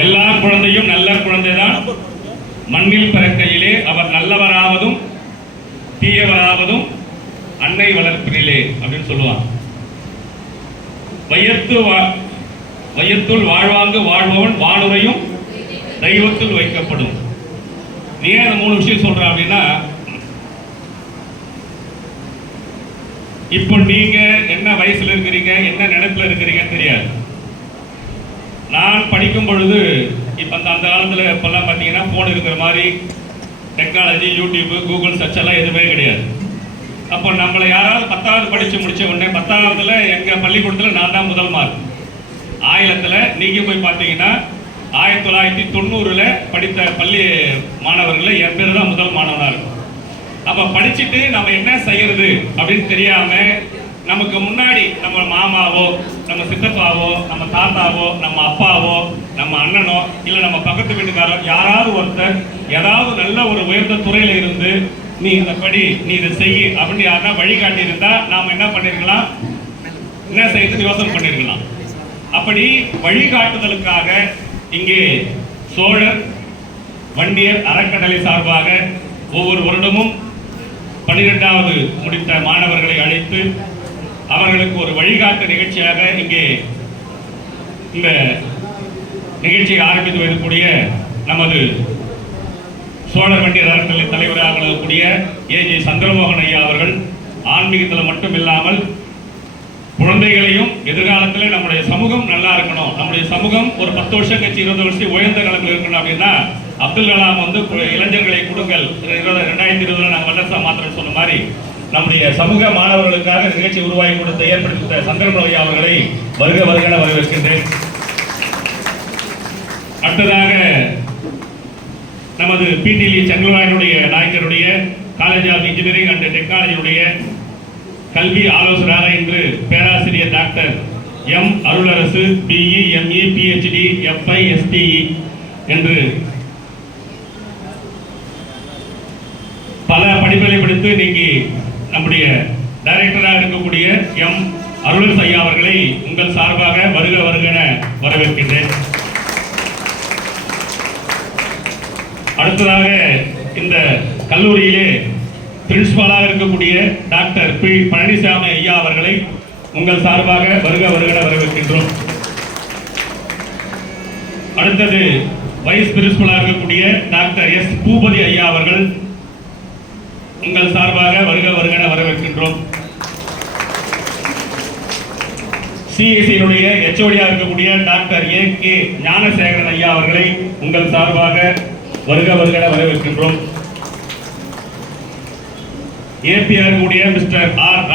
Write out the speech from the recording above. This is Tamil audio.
எல்லா குழந்தையும் நல்ல குழந்தைதான். மண்ணில் பிறக்கையிலே அவர் நல்லவராவதும் தீயவராவதும் அன்னை வளர்ப்பினிலே அப்படின்னு சொல்லுவாங்க. வையத்துள் வாழ்வாங்கு வாழ்பவன் வானுரையும் தெய்வத்தில் வைக்கப்படும். ஏன் அந்த 3 விஷயம் சொல்றேன் அப்படின்னா, இப்போ நீங்க என்ன வயசுல இருக்கிறீங்க, என்ன நினைப்புல இருக்கிறீங்கன்னு தெரியாது. நான் படிக்கும் பொழுது இப்ப அந்த காலத்துல இப்பெல்லாம் பாத்தீங்கன்னா போன் இருக்கிற மாதிரி டெக்னாலஜி, யூடியூப், கூகுள் சர்ச் எல்லாம் எதுவுமே கிடையாது. அப்போ நம்மளை யாராவது 10வது படிச்சு முடிச்ச உடனே 10வதுல எங்க பள்ளிக்கூடத்துல நான் தான் முதல் மார்க். 1000த்துல நீங்க போய் பார்த்தீங்கன்னா 1990ல படித்த பள்ளி மாணவர்கள் என் பேர் தான் முதல் மாணவனா இருக்கும். அப்ப படிச்சுட்டு நம்ம என்ன செய்யறது அப்படின்னு தெரியாம நமக்கு முன்னாடி நம்ம மாமாவோ, நம்ம சித்தப்பாவோ, நம்ம தாத்தாவோ, நம்ம அப்பாவோ, நம்ம அண்ணனோ, இல்ல நம்ம பக்கத்து வீட்டுக்காரோ யாராவது ஒருத்தர் ஏதாவது நல்ல ஒரு உயர்ந்த துறையில இருந்து நீ இந்த படி, நீ இதை செய்ய அப்படின்னு யாருன்னா வழிகாட்டி இருந்தா நாம என்ன பண்ணிருக்கலாம், என்ன செய்யறது யோசனை பண்ணிருக்கலாம். அப்படி வழிகாட்டுதலுக்காக இங்கே சோழர் வண்டியர் அறக்கட்டளை சார்பாக ஒவ்வொரு வருடமும் 12வது முடித்த மாணவர்களை அழைத்து அவர்களுக்கு ஒரு வழிகாட்டு நிகழ்ச்சியாக இங்கே இந்த நிகழ்ச்சியை ஆரம்பித்து வைக்கக்கூடிய நமது சோழர் வண்டியர் அறக்கட்டளை தலைவராக இருக்கக்கூடிய ஏஜே சந்திரமோகன் ஐயா அவர்கள் ஆன்மீகத்தில் மட்டும் இல்லாமல் குழந்தைகளையும் எதிர்காலத்தில் நம்முடைய சமூகம் நல்லா இருக்கணும், நம்முடைய சமூகம் ஒரு 10 வருஷம் கழிச்சு 20 வருஷம் உயர்ந்த நிலைமையில் இருக்கணும் அப்படின்னா அப்துல் கலாம் வந்து இளைஞர்களை கொடுங்கள் 2020 நாங்கள் மதரசா மாத்திரம் சொன்ன மாதிரி நம்முடைய சமூக மாணவர்களுக்காக நிகழ்ச்சி உருவாக்கி கொடுத்த ஏற்படுத்த சந்திரமோகன் ஐயா அவர்களை வருக வருகென வரவேற்கின்றேன். அடுத்ததாக நமது பிடிலி செங்கல்வாயனுடைய நாயக்கருடைய காலேஜ் ஆஃப் இன்ஜினியரிங் அண்ட் டெக்னாலஜியுடைய கல்வி ஆலோசகராக இன்று பேராசிரியர் doctor M Arularasu BE, ME, PhD, FI, STE என்று பல படிப்புகளை படித்து நீங்க நம்முடைய டைரக்டராக இருக்கக்கூடிய எம் அருளரசு ஐயா அவர்களை உங்கள் சார்பாக வருக வருகென வரவேற்கின்றேன். அடுத்ததாக இந்த கல்லூரியிலே பிரின்சிபாலாக இருக்கக்கூடிய டாக்டர் பி பழனிசாமி ஐயா அவர்களை உங்கள் சார்பாக வருக வருகென வரவேற்கின்றோம். அடுத்தது வைஸ் பிரின்சிபலாக இருக்கக்கூடிய டாக்டர் எஸ் பூபதி ஐயா அவர்கள் உங்கள் சார்பாக வருக வருகென வரவேற்கின்றோம். சிஎஸ்சியினுடைய HOD-யாக இருக்கக்கூடிய டாக்டர் ஏ கே ஞானசேகரன் ஐயா அவர்களை உங்கள் சார்பாக வருக வருகென வரவேற்கின்றோம். ஏபிஆர் கூடிய மிஸ்டர்